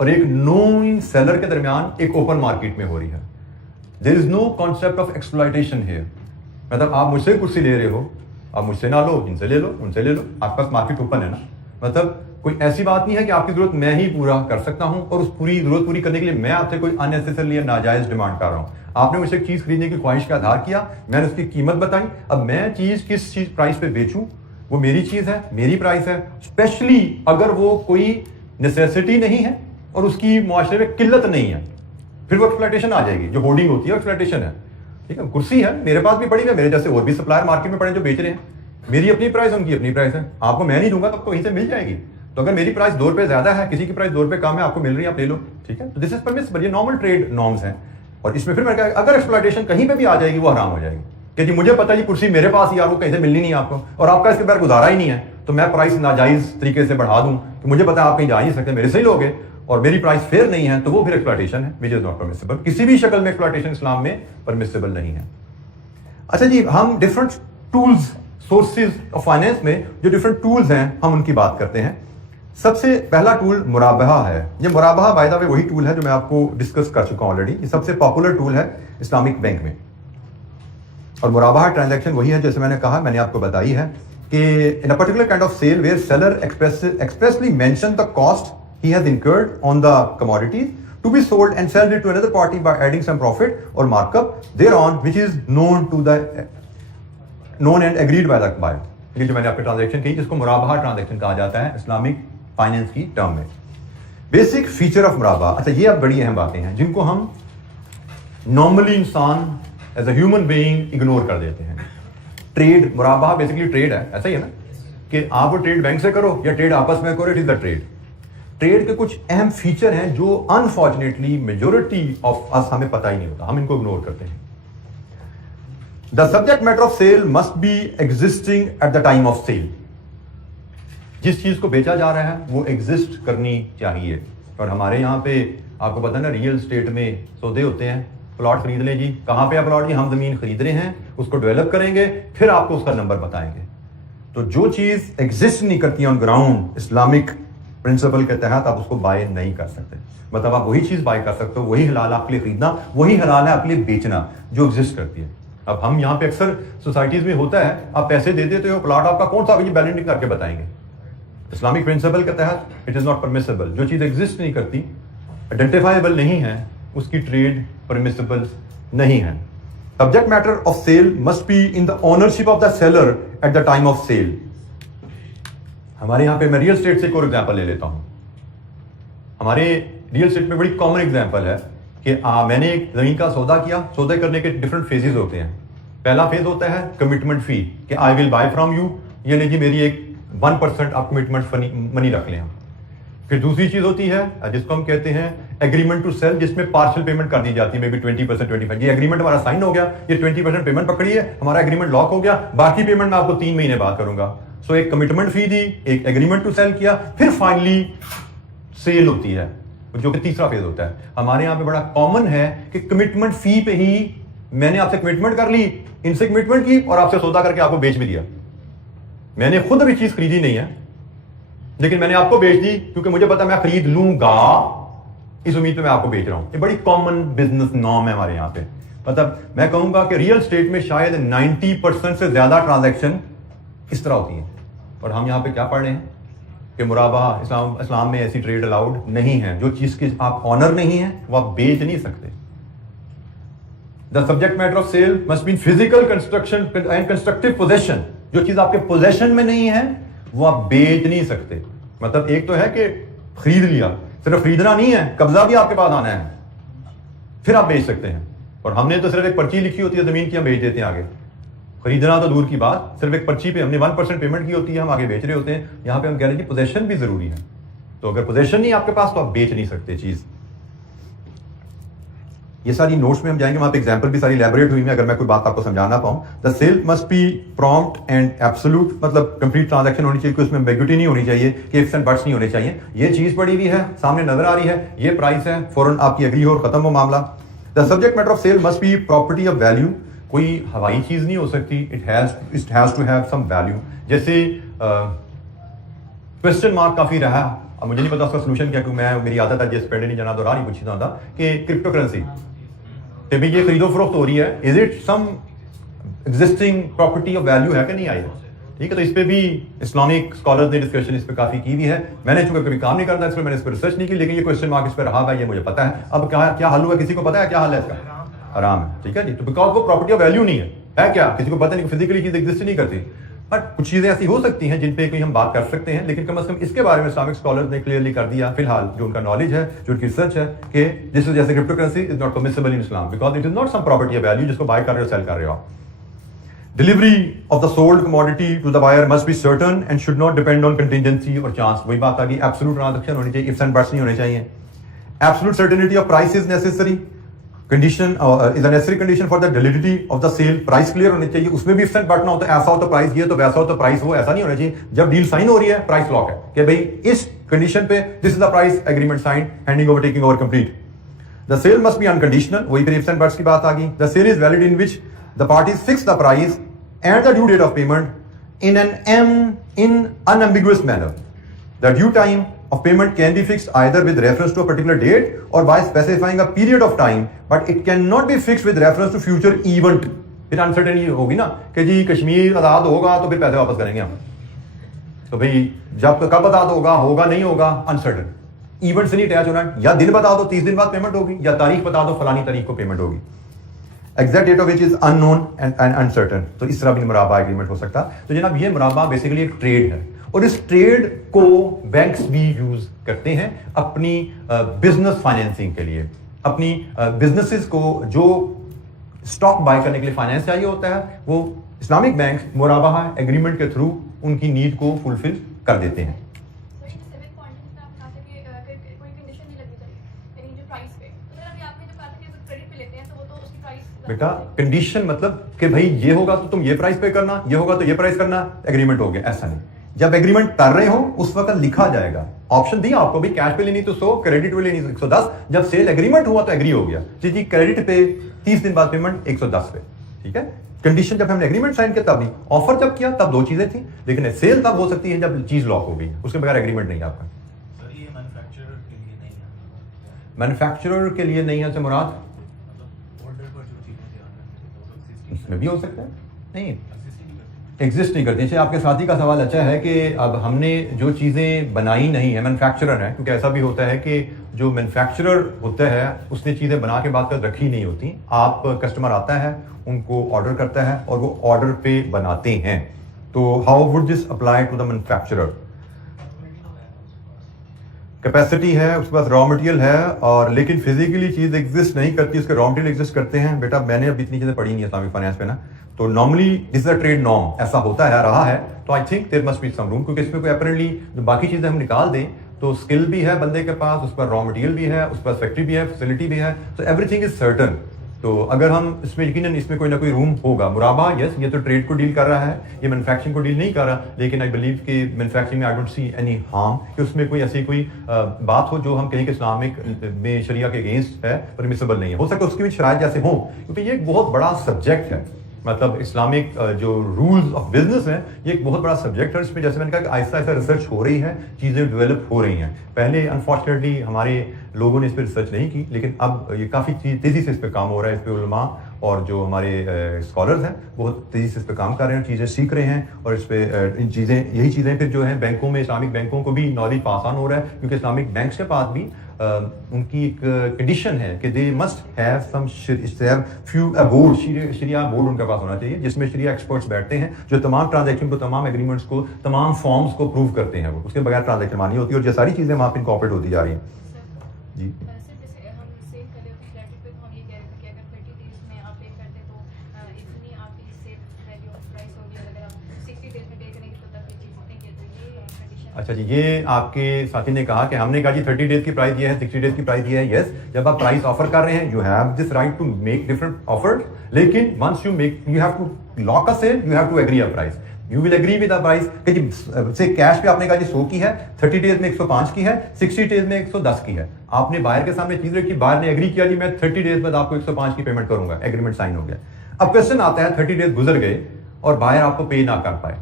और एक नोइंग सेलर के दरमियान एक ओपन मार्केट में हो रही है। There is no concept of exploitation here. मतलब आप मुझसे कुर्सी ले रहे हो, आप मुझसे ना लो, इनसे ले लो, उनसे ले लो, आपका मार्केट ओपन है ना। मतलब कोई ऐसी बात नहीं है कि आपकी जरूरत मैं ही पूरा कर सकता हूं और उस पूरी जरूरत पूरी करने के लिए मैं आपसे कोई अननेसेसरली या नाजायज डिमांड कर रहा हूं। आपने मुझसे एक चीज खरीदने की ख्वाहिश का आधार किया, मैंने उसकी कीमत बताई, अब मैं चीज किस चीज प्राइस पे बेचूं, वो मेरी चीज है, मेरी प्राइस है। स्पेशली अगर वो कोई नेसेसिटी नहीं है और उसकी मुआशरे में किल्लत नहीं है, फिर वो एक्सप्लॉयटेशन आ जाएगी। जो होर्डिंग होती है एक्सप्लॉयटेशन है। ठीक है, कुर्सी है मेरे पास भी पड़ी है, मेरे जैसे और भी सप्लायर मार्केट में पड़े जो बेच रहे हैं, मेरी अपनी प्राइस, उनकी अपनी प्राइस है। आपको मैं नहीं दूंगा तो आपको वहीं से मिल जाएगी। तो अगर मेरी प्राइस 2 रुपए ज्यादा है, किसी की प्राइस 2 रुपए कम है, आपको मिल रही है, आप ले लो। ठीक है, तो दिस इज परमिसिबल, ये नॉर्मल ट्रेड नॉर्म्स हैं। और इसमें फिर मैंने कहा अगर एक्सप्लॉयटेशन कहीं पे भी आ जाएगी वो हराम हो जाएगी कि जी मुझे पता है जी कुर्सी मेरे पास ही, आपको कहीं से मिलनी नहीं आपको, और आपका इसके बारे गुजारा ही नहीं है, तो मैं प्राइस नाजायज तरीके से बढ़ा दूं कि मुझे पता है आप कहीं जा ही नहीं सकते, मेरे से ही लोगे, और मेरी प्राइस फेयर नहीं है, तो वो फिर एक्सप्लॉयटेशन है, विच इज नॉट परमिसिबल। किसी भी शक्ल में एक्सप्लॉयटेशन इस्लाम में परमिसिबल नहीं है। अच्छा जी, हम different tools, sources of finance में जो डिफरेंट टूल्स हैं हम उनकी बात करते हैं। सबसे पहला टूल मुराबहा है। ये मुराबहा बाय द वे वही टूल है जो मैं आपको डिस्कस कर चुका हूं ऑलरेडी। ये सबसे पॉपुलर टूल है इस्लामिक बैंक में, और मुराबहा ट्रांजैक्शन वही है जैसे मैंने कहा, मैंने आपको बताई है कि in a particular kind of sale where seller expressly mention the cost he has incurred on the commodities to be sold and sell it to another party by adding some profit or markup thereon which is known and agreed by the buyer। ये जो मैंने आपके transaction कही जिसको मुराबहा transaction कहा जाता है Islamic finance की टर्म में। बेसिक फीचर ऑफ मुराबहा, अच्छा ये अब बड़ी अहम बातें हैं जिनको हम नॉर्मली इंसान as a human being ignore कर देते हैं। ट्रेड, मुराबहा बेसिकली ट्रेड है, ऐसा ही है ना कि आप वो ट्रेड बैंक से करो या ट्रेड आपस में करो, it is the trade. Trade के कुछ अहम फीचर हैं जो अनफॉर्चुनेटली मेजॉरिटी ऑफ अस हमें पता ही नहीं होता, हम इनको इग्नोर करते हैं। The subject matter of sale must be existing at the time of sale. जिस चीज को बेचा जा रहा है वो एग्जिस्ट करनी चाहिए। और हमारे यहाँ पे आपको पता है ना, रियल स्टेट में सौदे होते हैं, प्लॉट खरीद लें जी, कहाँ पे है प्लॉट जी, हम जमीन खरीद रहे हैं, उसको डेवलप करेंगे, फिर आपको उसका नंबर बताएंगे। तो जो चीज एग्जिस्ट नहीं करती ऑन ग्राउंड, इस्लामिक प्रिंसिपल के तहत आप उसको बाय नहीं कर सकते। मतलब आप वही चीज बाय कर सकते हो, वही हलाल आपके लिए खरीदना, वही हलाल है आपके लिए बेचना जो एग्जिस्ट करती है। अब हम यहाँ पे अक्सर सोसाइटीज में होता है, आप पैसे दे देते हो, प्लॉट आपका कौन सा, बैलेंसिंग करके बताएंगे। इस्लामिक प्रिंसिपल के तहत इट इज नॉट परमिसिबल। जो चीज एग्जिस्ट नहीं करती, आइडेंटिफाइबल नहीं है, उसकी ट्रेड परमिसिबल नहीं है। Subject matter of sale must be in the ownership of the seller at the time of sale. हमारे यहाँ पे मैं रियल स्टेट से एक और एग्जाम्पल ले लेता हूं। हमारे रियल स्टेट में बड़ी कॉमन एग्जाम्पल है कि मैंने एक जमीन का सौदा किया। सौदा करने के डिफरेंट फेजेस होते हैं। पहला फेज होता है कमिटमेंट फी, कि I will buy from you, ये लीजिए मेरी एक 1% आप कमिटमेंट मनी रख लें। फिर दूसरी चीज होती है जिसको हम कहते हैं एग्रीमेंट टू सेल, जिसमें पार्शियल पेमेंट कर दी जाती है, मे बी 20%, 25%। ये एग्रीमेंट हमारा साइन हो गया, ये 20% पेमेंट पकड़ी है, हमारा एग्रीमेंट लॉक हो गया, बाकी पेमेंट मैं आपको 3 महीने बाद करूंगा। सो एक कमिटमेंट फी दी, एक एग्रीमेंट टू सेल किया, फिर फाइनली सेल होती है, जो कि तीसरा फेज होता है। हमारे यहाँ पे बड़ा कॉमन है कि कमिटमेंट फी पे ही मैंने आपसे कमिटमेंट कर ली, इनसे कमिटमेंट की और आपसे सौदा करके आपको बेच भी दिया। मैंने खुद अभी चीज खरीदी नहीं है, लेकिन मैंने आपको बेच दी क्योंकि मुझे पता मैं खरीद लूंगा, इस उम्मीद पे मैं आपको बेच रहा हूं। ये बड़ी कॉमन बिजनेस नॉर्म है हमारे यहाँ पे। मतलब मैं कहूंगा कि रियल स्टेट में शायद 90% से ज्यादा ट्रांजैक्शन इस तरह होती है। और हम यहाँ पे क्या पढ़ रहे हैं कि मुराबा इस्लाम में ऐसी ट्रेड अलाउड नहीं है। जो चीज की आप ऑनर नहीं है वो आप बेच नहीं सकते। The subject matter of sale must be physical construction and constructive possession. जो चीज आपके पोजेशन में नहीं है वो आप बेच नहीं सकते। मतलब एक तो है कि खरीद लिया, सिर्फ खरीदना नहीं है, कब्जा भी आपके पास आना है, फिर आप बेच सकते हैं। और हमने तो सिर्फ एक पर्ची लिखी होती है जमीन की, हम बेच देते हैं आगे। खरीदना तो दूर की बात, सिर्फ एक पर्ची पे हमने 1% पेमेंट की होती है, हम आगे बेच रहे होते हैं। यहां पे हम कह रहे हैं कि पोजेशन भी जरूरी है। तो अगर पोजेशन नहीं आपके पास तो आप बेच नहीं सकते चीज। ये सारी नोट्स में हम जाएंगे, वहां पे एग्जांपल भी सारी इलैबोरेट हुई है अगर मैं कोई बात आपको समझाना पाऊं। The sale must be prompt and absolute, मतलब कंप्लीट ट्रांजैक्शन होनी चाहिए, उसमें एम्बिग्युइटी नहीं होनी चाहिए, कि इफ्स एंड बट्स नहीं होने चाहिए। ये चीज पड़ी हुई है, सामने नजर आ रही है, ये प्राइस है, फौरन आपकी एग्री हो और खत्म हो मामला। The subject matter of sale must be property of value. कोई हवाई चीज नहीं हो सकती, it has to have some value. जैसे क्वेश्चन मार्क काफी रहा, अब मुझे नहीं पता उसका सोल्यूशन क्या, क्योंकि मैं मेरी आदत है जिस पेंडे नहीं जाना दोहरा नहीं पूछी था कि क्रिप्टो करेंसी कि भाई ये खरीदो फरोख्त हो रही है, is it some existing property of value है कि नहीं आई है? ठीक है, तो इस पे भी इस्लामिक स्कॉलर्स ने डिस्कशन इस पे काफी की हुई है। मैंने चूंकि कभी काम नहीं करता इसलिए मैंने इस पर रिसर्च नहीं की, लेकिन ये क्वेश्चन मार्क इस पर रहा है, ये मुझे पता है। अब क्या हल हुआ, किसी को पता है क्या हल है इसका? आराम है, ठीक है जी। तो बिकॉज वो प्रॉपर्टी ऑफ वैल्यू नहीं है क्या, किसी को पता नहीं, फिजिकली चीज एग्जिस्ट नहीं करती। बट कुछ चीजें ऐसी हो सकती हैं जिन पे कोई हम बात कर सकते हैं, लेकिन कम से कम इसके बारे में इस्लामिक स्कॉलर्स ने क्लियरली कर दिया फिलहाल, जो उनका नॉलेज है, जो उनकी रिसर्च है, कि जिस जैसे crypto currency is not permissible in Islam because it is not some property of value जिसको बाय कर रहे हो, सेल कर रहे हो आप। Delivery of the sold commodity to the buyer must be certain and should not depend on contingency और chance. वही बात आ गई, एब्सोल्यूट ट्रांजैक्शन होनी चाहिए, इफ्स एंड बट्स नहीं होने चाहिए। Absolute certainty of price is necessary condition is a necessary condition for the validity of the sale. Price clear होनी चाहिए, उसमें भी इफ्स एंड बट ना होता है, ऐसा हो तो प्राइस ये तो वैसा हो तो प्राइस वो, ऐसा नहीं होना चाहिए। जब डील साइन हो रही है प्राइस लॉक है कि भाई इस कंडीशन पे this is the price, agreement sign, handing over, taking over complete. The sale must be unconditional, वही फिर इफ्स एंड बट्स की बात आ गई। The sale is valid in which the parties fix the price and the due date of payment in an unambiguous manner. The due time of payment can be fixed either with reference to a particular date or by specifying a period of time, but it cannot be fixed with reference to future event. फिर uncertainty होगी ना कि जी कश्मीर आजाद होगा तो फिर पैसे वापस करेंगे हम, तो भाई जब कब आजाद होगा नहीं होगा, अनसर्टन। इवेंट से नहीं अटैच होना, या दिन बता दो 30 दिन बाद पेमेंट होगी, या तारीख बता दो फलानी तारीख को पेमेंट होगी, exact date of which is unknown and uncertain. तो इस तरह भी मुराबा एग्रीमेंट हो सकता। तो जनाब ये मुराबा बेसिकली एक ट्रेड है, और इस ट्रेड को बैंक्स भी यूज करते हैं अपनी बिजनेस फाइनेंसिंग के लिए। अपनी बिजनेसेस को जो स्टॉक बाय करने के लिए फाइनेंस चाहिए होता है, वो इस्लामिक बैंक मुराबा एग्रीमेंट के थ्रू उनकी नीड को फुलफिल कर देते हैं। बेटा कंडीशन मतलब कि भाई ये होगा तो तुम ये प्राइस पे करना, ये होगा तो ये प्राइस करना, एग्रीमेंट हो गया, ऐसा नहीं। जब एग्रीमेंट कर रहे हो उस वक्त लिखा जाएगा, ऑप्शन दिया आपको भी, कैश पे लेनी तो 100, क्रेडिट पे लेनी 110। जब सेल एग्रीमेंट हुआ तो एग्री हो गया जी क्रेडिट पे 30 दिन बाद पेमेंट 110 पे, ठीक है। कंडीशन जब हमने एग्रीमेंट साइन किया तब नहीं, ऑफर जब किया तब दो चीजें थी, लेकिन सेल तब हो सकती है जब चीज लॉक हो गई, उसके बगैर एग्रीमेंट नहीं आपका। मैन्युफैक्चरर के लिए नहीं है से मुराद इसमें भी हो सकता है, नहीं एग्जिस्ट नहीं करती। जैसे आपके साथी का सवाल अच्छा है कि अब हमने जो चीज़ें बनाई नहीं है, मैन्युफैक्चरर है, क्योंकि ऐसा भी होता है कि जो मैन्युफैक्चरर होता है उसने चीज़ें बना के बाद कर रखी नहीं होती। आप कस्टमर आता है, उनको ऑर्डर करता है और वो ऑर्डर पे बनाते हैं। तो how would this apply to the manufacturer? Capacity है, उसके पास रॉ मटेरियल है, और लेकिन फिजिकली चीज एग्जिस्ट नहीं करती, उसके रॉ मटेरियल एग्जिस्ट करते हैं। बेटा मैंने अब इतनी चीजें पढ़ी नहीं है इस्लामिक फाइनेंस पे ना, तो normally this is a trade norm, ऐसा होता है, रहा है। तो I think there must be some room, क्योंकि इसमें कोई अपरेंटली जो बाकी चीजें हम निकाल दें तो स्किल भी है बंदे के पास, उस पर रॉ मटेरियल भी है, उस पर फैक्ट्री भी है, फैसिलिटी भी है, तो एवरीथिंग इज सर्टन। तो अगर हम इसमें यकीनन इसमें कोई ना कोई रूम होगा। मुराबा यस, ये तो ट्रेड को डील कर रहा है, ये मैन्युफैक्चरिंग को डील नहीं कर रहा, लेकिन आई बिलीव कि मैन्युफैक्चरिंग में I don't see any harm कि उसमें कोई ऐसी कोई बात हो जो हम कहें कि इस्लामिक में शरिया के अगेंस्ट है, परमिसिबल नहीं है। हो सकता है उसकी भी शराइत जैसे हो, क्योंकि ये एक बहुत बड़ा सब्जेक्ट है। मतलब इस्लामिक जो रूल्स ऑफ बिजनेस हैं, ये एक बहुत बड़ा सब्जेक्ट है। इसमें जैसे मैंने कहा कि आहिस्ता आहिस्ता रिसर्च हो रही है, चीज़ें डेवलप हो रही हैं। पहले अनफॉर्चुनेटली हमारे लोगों ने इस पर रिसर्च नहीं की, लेकिन अब ये काफ़ी तेज़ी से इस पर काम हो रहा है। इस पर उलमा और जो हमारे स्कॉलर्स हैं बहुत तेज़ी से इस पर काम कर रहे हैं, चीज़ें सीख रहे हैं, और इस पर यही चीज़ें फिर जो है बैंकों में, इस्लामिक बैंकों को भी नॉलेज पास ऑन हो रहा है, क्योंकि इस्लामिक बैंक्स के पास भी उनकी एक कंडीशन है कि they must have some few board, शरिया बोर्ड उनके पास होना चाहिए, जिसमें शरिया एक्सपर्ट्स बैठते हैं जो तमाम ट्रांजैक्शन को, तमाम एग्रीमेंट्स को, तमाम फॉर्म्स को प्रूव करते हैं। वो उसके बगैर ट्रांजैक्शन मानी होती है, और ये सारी चीज़ें वहाँ पर इनकॉर्पोरेट होती जा रही हैं। जी अच्छा जी, ये आपके साथी ने कहा कि हमने कहा जी 30 डेज की प्राइस ये है, 60 डेज की प्राइस ये है। यस, जब आप प्राइस ऑफर कर रहे हैं, you have this right to make different offers, लेकिन once you have to lock a sale, you have to agree a price, you will agree with a price कि जी से कैश पे आपने कहा जी 100 की है, 30 डेज में 105 की है, 60 डेज में 110 की है। आपने बायर के सामने चीज रखी, बायर ने एग्री किया जी मैं 30 डेज बाद आपको 105 की पेमेंट करूंगा, एग्रीमेंट साइन हो गया। अब क्वेश्चन आता है 30 डेज गुजर गए और बायर आपको पे ना कर पाए।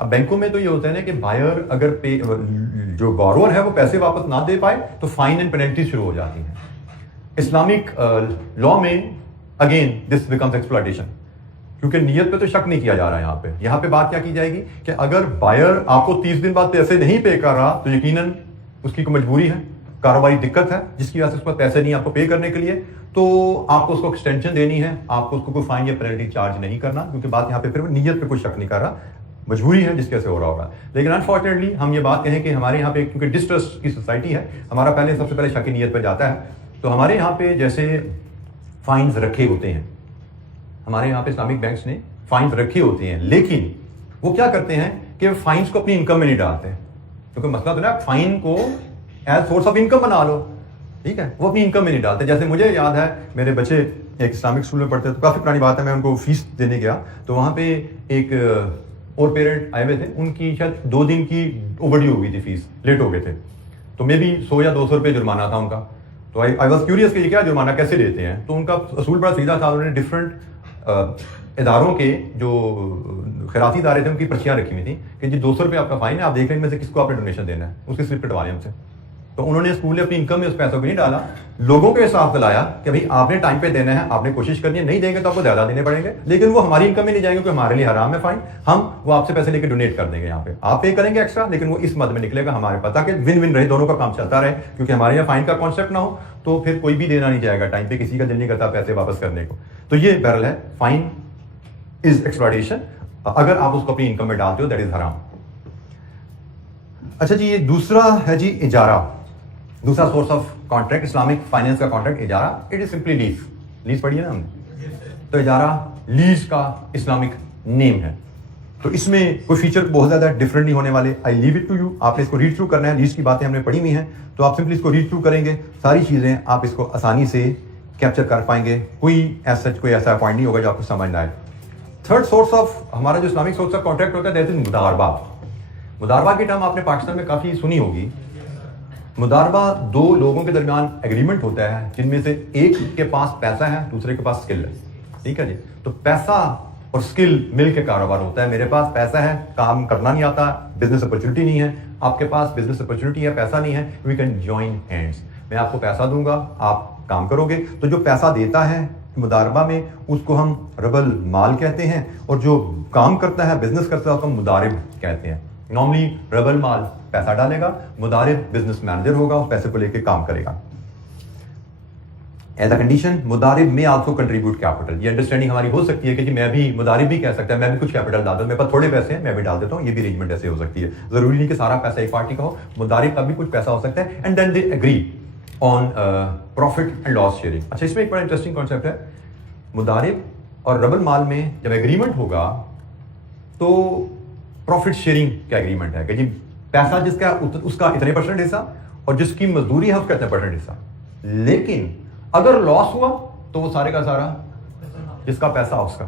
अब बैंकों में तो ये होता है ना कि बायर अगर जो बोरोअर है वो पैसे वापस ना दे पाए तो फाइन एंड पेनल्टी शुरू हो जाती है। इस्लामिक लॉ में अगेन दिस बिकम्स एक्सप्लॉयटेशन, क्योंकि नियत पे तो शक नहीं किया जा रहा है। यहाँ पे बात क्या की जाएगी कि अगर बायर आपको 30 दिन बाद पैसे नहीं पे कर रहा तो यकीनन उसकी कोई मजबूरी है, कारोबारी दिक्कत है, जिसकी वजह से उस पर पैसे नहीं आपको पे करने के लिए, तो आपको उसको एक्सटेंशन देनी है, आपको उसको कोई फाइन या पेनल्टी चार्ज नहीं करना, क्योंकि बात यहाँ पे फिर नियत पे कोई शक नहीं कर रहा, मजबूरी है जिसके से हो रहा होगा। लेकिन अनफॉर्चुनेटली हम ये बात कहें कि हमारे यहाँ पे क्योंकि डिस्ट्रस्ट की सोसाइटी है, हमारा पहले सबसे पहले शक की नियत पर जाता है। तो हमारे यहाँ पे जैसे फाइन्स रखे होते हैं, हमारे यहाँ पे इस्लामिक बैंक्स ने फाइन्स रखे होते हैं, लेकिन वो क्या करते हैं कि फाइन्स को अपनी इनकम में नहीं डालते, क्योंकि मसला तो ना फाइन को एज सोर्स ऑफ इनकम बना लो, ठीक है, वो अपनी इनकम में नहीं डालते। जैसे मुझे याद है मेरे बच्चे एक इस्लामिक स्कूल में पढ़ते थे, तो काफ़ी पुरानी बात है, मैं उनको फीस देने गया तो वहाँ पे एक और पेरेंट आए हुए थे, उनकी शायद 2 दिन की ओवरड्यू हो गई थी, फीस लेट हो गए थे, तो मे भी 100 या 200 रुपये जुर्माना था उनका। तो आई वॉज क्यूरियस कि ये क्या जुर्माना कैसे लेते हैं। तो उनका असूल बड़ा सीधा था, उन्होंने डिफरेंट इदारों के जो खैराती इदारे थे उनकी पर्चियाँ रखी हुई थी कि जी 200 रुपये आपका फाइन है, आप देख लें इनमें से किसको आपने डोनेशन देना है, उसकी स्लिप कटवा लें हमसे। तो उन्होंने स्कूल ने अपनी इनकम में उस पैसों को नहीं डाला, लोगों के हिसाब दिलाया कि भाई आपने टाइम पे देना है, आपने कोशिश करनी है, नहीं देंगे तो आपको ज्यादा देने पड़ेंगे, लेकिन वो हमारी इनकम में नहीं जाएंगे क्योंकि हमारे लिए हराम है फाइन, हम वो आपसे पैसे लेकर डोनेट कर देंगे, यहाँ पे आप पे करेंगे एक्स्ट्रा, लेकिन वो इस मद में निकलेगा हमारे पता कि विन विन रहे, दोनों का काम चलता रहे, क्योंकि हमारे यहाँ फाइन का कॉन्सेप्ट ना हो तो फिर कोई भी देना नहीं जाएगा टाइम पे, किसी का दिल नहीं करता पैसे वापस करने को। तो ये बहरल है, फाइन इज एक्सप्लॉयटेशन, अगर आप उसको अपनी इनकम में डालते हो दैट इज हराम। अच्छा जी, ये दूसरा है जी इजारा, दूसरा source of contract, Islamic finance का कॉन्ट्रैक्ट इजारा, it is simply lease. Lease पढ़ी है ना हमने, तो इजारा लीज का इस्लामिक नेम है। तो इसमें कोई फीचर बहुत ज्यादा डिफरेंट नहीं होने वाले, I leave it to you, आपने इसको रीड थ्रू करना है, लीज की बातें हमने पढ़ी हुई हैं, तो आप सिंपली इसको रीड थ्रू करेंगे, सारी चीजें आप इसको आसानी से कैप्चर कर पाएंगे, कोई ऐसा पॉइंट नहीं होगा जो आपको समझ ना आए। थर्ड सोर्स ऑफ हमारा जो इस्लामिक सोर्स ऑफ कॉन्ट्रैक्ट होता है दैट इज मुदारबा। मुदारबा की टर्म आपने पाकिस्तान में काफी सुनी होगी। मुदारबा 2 लोगों के दरमियान एग्रीमेंट होता है जिनमें से एक के पास पैसा है, दूसरे के पास स्किल है, ठीक है जी। तो पैसा और स्किल मिल के कारोबार होता है। मेरे पास पैसा है, काम करना नहीं आता, बिजनेस अपॉर्चुनिटी नहीं है, आपके पास बिजनेस अपॉर्चुनिटी है, पैसा नहीं है, वी कैन जॉइन हैंड्स, मैं आपको पैसा दूंगा, आप काम करोगे। तो जो पैसा देता है मुदारबा में उसको हम रबल माल कहते हैं, और जो काम करता है, बिजनेस करता है, उसको मुदारिब कहते हैं। नॉर्मली रबल माल पैसा डालेगा, मुदारिब बिजनेस मैनेजर होगा, उस पैसे को लेके काम करेगा। एज अ कंडीशन मुदारिब में आल्सो कंट्रीब्यूट कैपिटल, ये अंडरस्टैंडिंग हमारी हो सकती है कि जी मैं भी, मुदारिब भी कह सकता है मैं भी कुछ कैपिटल डाल दूं, मेरे पास थोड़े पैसे हैं मैं भी डाल देता हूँ, ये भी अरेंजमेंट ऐसे हो सकती है, जरूरी नहीं कि सारा पैसा एक पार्टी का हो, मुदारिब का भी कुछ पैसा हो सकता है, and then they agree on profit and loss sharing. अच्छा, इसमें एक बड़ा इंटरेस्टिंग कॉन्सेप्ट है, मुदारिब और रबल माल में जब एग्रीमेंट होगा तो प्रॉफिट शेयरिंग का एग्रीमेंट है कि जी पैसा जिसका उसका इतने % हिस्सा और जिसकी मजदूरी है उसका इतने % हिस्सा, लेकिन अगर लॉस हुआ तो वो सारे का सारा जिसका पैसा उसका,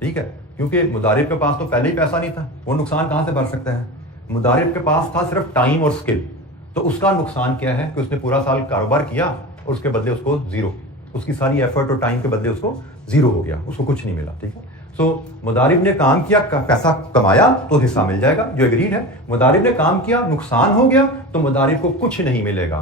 ठीक है, क्योंकि मुदारिब के पास तो पहले ही पैसा नहीं था, वो नुकसान कहाँ से भर सकता है। मुदारिब के पास था सिर्फ टाइम और स्किल, तो उसका नुकसान क्या है कि उसने पूरा साल कारोबार किया और उसके बदले उसको जीरो, उसकी सारी एफर्ट और टाइम के बदले उसको जीरो हो गया, उसको कुछ नहीं मिला, ठीक है। सो मुदारिब ने काम किया, पैसा कमाया तो हिस्सा मिल जाएगा, जो एग्रीड है। मुदारिब ने काम किया, नुकसान हो गया तो मुदारिब को कुछ नहीं मिलेगा,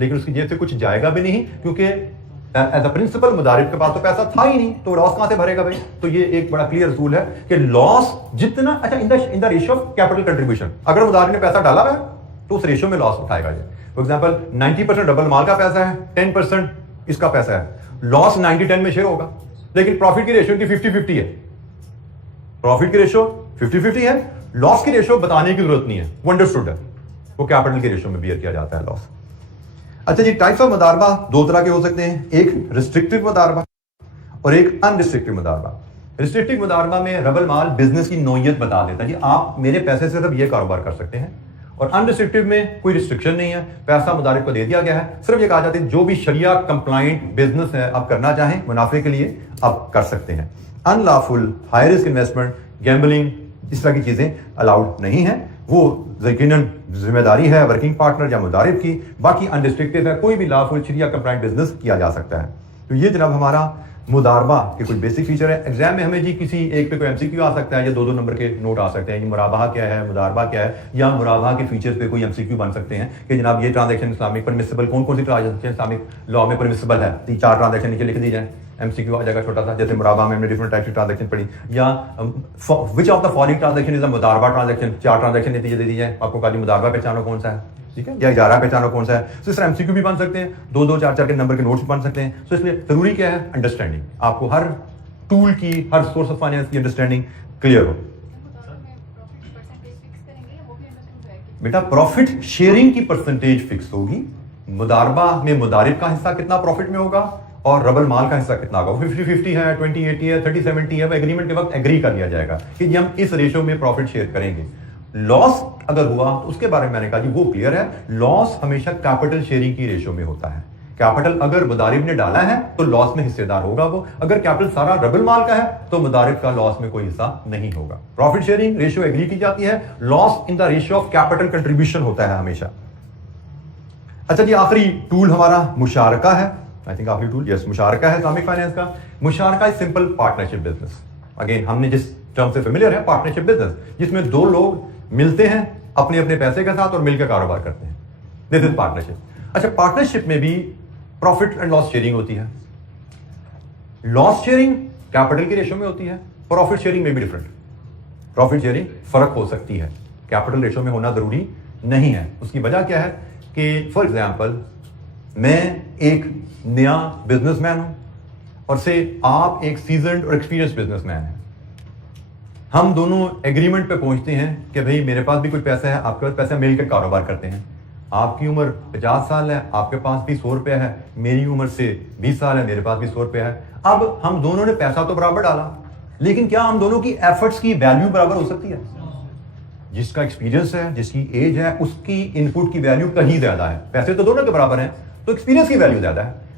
लेकिन उसकी जेब से कुछ जाएगा भी नहीं, क्योंकि एज अ प्रिंसिपल मुदारिब के पास तो पैसा था ही नहीं, तो लॉस कहां से भरेगा भाई। तो ये एक बड़ा क्लियर रूल है कि लॉस जितना, अच्छा in the ratio of capital contribution, अगर मुदारिब ने पैसा डाला हुआ है तो उस रेशियो में लॉस उठाएगा। फॉर एग्जाम्पल 90% डबल माल का पैसा है, 10% इसका पैसा है, लॉस 90-10 में शेयर होगा, लेकिन प्रॉफिट की रेशियो की 50-50 है, प्रॉफिट की रेशियो 50-50 है, लॉस की रेशियो बताने की जरूरत नहीं है, वो अंडरस्टूड है, वो कैपिटल की रेशियो में बियर किया जाता है लॉस। अच्छा जी, टाइप्स ऑफ मुदारबा दो तरह के हो सकते हैं, एक रिस्ट्रिक्टिव मुदारबा और एक अनरिस्ट्रिक्टिव मुदारबा। रिस्ट्रिक्टिव मुदारबा में रबल माल बिजनेस की नौयत बता देता है कि आप मेरे पैसे से सिर्फ ये कारोबार कर सकते हैं, और अनरिस्ट्रिक्टिव में कोई रिस्ट्रिक्शन नहीं है, पैसा मुदारिब को दे दिया गया है, सिर्फ ये कहा जाता है जो भी शरिया कंप्लाइंट बिजनेस है आप करना चाहें मुनाफे के लिए आप कर सकते हैं। Unlawful high risk investment, gambling, इस तरह की चीजें अलाउड नहीं है, वो यकीनन जिम्मेदारी है वर्किंग पार्टनर या मुदारिब की। बाकी अनरिस्ट्रिक्टेड है, कोई भी लॉफुल शरिया कंप्लाइंट बिजनेस किया जा सकता है। तो ये जनाब हमारा मुदारबा के कुछ बेसिक फीचर है। एग्जाम में हमें जी किसी एक पे कोई एमसीक्यू आ सकता है या 2-2 नंबर के नोट आ सकते हैं, ये मुराबा क्या है, मुदारबा क्या है, या मुराबा के फीचर्स पे कोई एमसीक्यू बन सकते हैं कि जनाब ये ट्रांजैक्शन इस्लामिक परमिसिबल, कौन कौन सी ट्रांजैक्शन इस्लामिक लॉ में परमिसिबल है, 3-4 ट्रांजैक्शन नीचे लिख दी जाए, एमसीक्यू आ जाएगा छोटा सा। जैसे मुराबा में हमने डिफरेंट टाइप की ट्रांजैक्शन पढ़ी, या which of the following transaction is a मुदारबा ट्रांजैक्शन, 4 ट्रांजैक्शन नतीजे दे दी जाए, आपको खाली मुदारबा पहचानो कौन सा है, ठीक है, या 11 पहचानो कौन सा है। तो इस तरह एमसीक्यू भी बन सकते हैं, 2-2, 4-4 के नंबर के नोट्स बन सकते हैं। तो इसलिए जरूरी क्या है, अंडरस्टैंडिंग, आपको हर टूल की, हर सोर्स ऑफ फाइनेंस की अंडरस्टैंडिंग क्लियर हो। बेटा प्रॉफिट शेयरिंग की परसेंटेज फिक्स होगी, मुदारबा में मुदारिब का हिस्सा कितना प्रॉफिट में होगा और रबल माल का हिस्सा कितना होगा, 50-50 है, 20-80 है, 30-70 है, वो एग्रीमेंट के वक्त एग्री कर लिया जाएगा कि हम इस रेशियो में प्रॉफिट शेयर करेंगे। लॉस अगर हुआ तो उसके बारे में मैंने कहा जी वो क्लियर है, लॉस हमेशा कैपिटल शेयरिंग की रेशियो में होता है। कैपिटल अगर मुदारिब ने डाला है तो लॉस में हिस्सेदार होगा वो, अगर कैपिटल सारा रबल माल का है तो मुदारिब का लॉस में कोई हिस्सा नहीं होगा। प्रॉफिट शेयरिंग रेशियो एग्री की जाती है, loss in the ratio of capital contribution होता है हमेशा। अच्छा जी, आखिरी टूल हमारा मुशारका है, आई थिंक आखिरी टूल, यस, मुशारका है इस्लामिक फाइनेंस का। मुशारका is simple partnership business, again हमने जिस टर्म से फेमिलियर है, पार्टनरशिप बिजनेस, जिसमें दो लोग मिलते हैं अपने अपने पैसे के साथ और मिलकर कारोबार करते हैं, दिस इज पार्टनरशिप। अच्छा, पार्टनरशिप में भी प्रॉफिट एंड लॉस शेयरिंग होती है, लॉस शेयरिंग कैपिटल की रेशियो में होती है, प्रॉफिट शेयरिंग में भी डिफरेंट, प्रॉफिट शेयरिंग फर्क हो सकती है, कैपिटल रेशियो में होना जरूरी नहीं है। उसकी वजह क्या है कि फॉर एग्जाम्पल मैं एक नया बिजनेसमैन हूं और से आप एक सीजन्ड और एक्सपीरियंस बिजनेसमैन हैं, हम दोनों एग्रीमेंट पे पहुंचते हैं कि भाई मेरे पास भी कुछ पैसा है, आपके पास पैसा, मिलकर कारोबार करते हैं। आपकी उम्र 50 साल है, आपके पास भी 100 रुपया है, मेरी उम्र से 20 साल है, मेरे पास भी 100 रुपया है। अब हम दोनों ने पैसा तो बराबर डाला, लेकिन क्या हम दोनों की एफर्ट्स की वैल्यू बराबर हो सकती है? जिसका एक्सपीरियंस है, जिसकी एज है, उसकी इनपुट की वैल्यू कहीं ज्यादा है, पैसे तो दोनों के बराबर हैं, तो एक्सपीरियंस की वैल्यू ज्यादा है।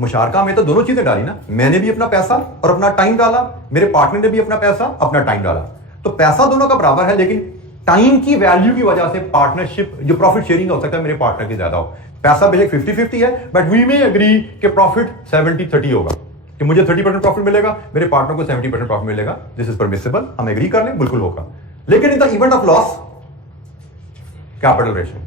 मुशारका में तो दोनों चीजें डाली ना, मैंने भी अपना पैसा और अपना टाइम डाला, मेरे पार्टनर ने भी अपना पैसा अपना टाइम डाला, तो पैसा दोनों का बराबर है, लेकिन टाइम की वैल्यू की वजह से पार्टनरशिप जो प्रॉफिट शेयरिंग हो सकता है मेरे पार्टनर की ज्यादा हो। पैसा बेशक 50-50 है, बट वी मे एग्री कि प्रॉफिट 70-30 होगा, कि मुझे 30% प्रॉफिट मिलेगा, मेरे पार्टनर को 70% प्रॉफिट मिलेगा, दिस इज परमिसिबल, हम एग्री कर लें, बिल्कुल होगा। लेकिन in the event of loss, capital ratio,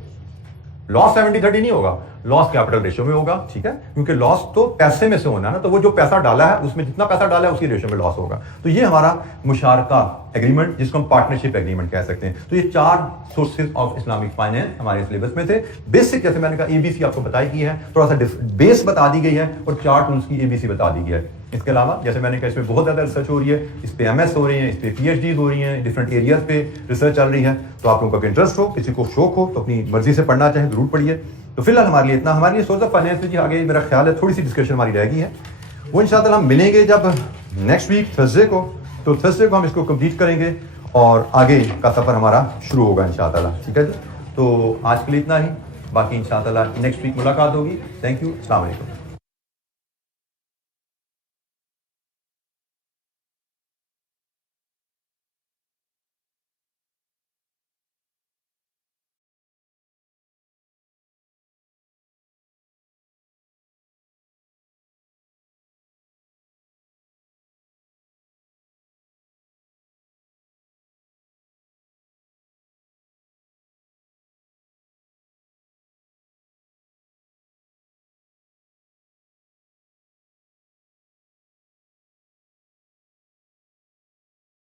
loss 70-30 नहीं होगा, लॉस कैपिटल रेशियो में होगा, ठीक है, क्योंकि लॉस तो पैसे में से होना है ना, तो वो जो पैसा डाला है उसमें जितना पैसा डाला है उसकी रेशियो में लॉस होगा। तो ये हमारा मुशारका एग्रीमेंट, जिसको हम पार्टनरशिप एग्रीमेंट कह सकते हैं। तो ये 4 सोर्सेज ऑफ इस्लामिक फाइनेंस हमारे सिलेबस में थे। बेसिक जैसे मैंने कहा एबीसी आपको बताई की है, थोड़ा सा बेस बता दी गई है और 4 टूल्स की एबीसी बता दी गई है। इसके अलावा जैसे मैंने कहा इसमें बहुत ज्यादा रिसर्च हो रही है, इस पे एमएस हो रही है, इस पे पीएचडी हो रही है, डिफरेंट एरियाज पे रिसर्च चल रही है। तो आप लोगों का इंटरेस्ट हो, किसी को शौक हो तो अपनी मर्जी से पढ़ना चाहे जरूर पढ़िए। तो फिलहाल हमारे लिए इतना, हमारे लिए सोर्स ऑफ फाइनेंस में आगे मेरा ख्याल है थोड़ी सी डिस्कशन हमारी रहेगी है, वो इंशाल्लाह हम मिलेंगे जब नेक्स्ट वीक थर्सडे को, तो थर्सडे को हम इसको कंप्लीट करेंगे और आगे का सफर हमारा शुरू होगा इंशाल्लाह, ठीक है। तो आज के लिए इतना ही, बाकी इंशाल्लाह नेक्स्ट वीक मुलाकात होगी। थैंक यू, अस्सलाम वालेकुम।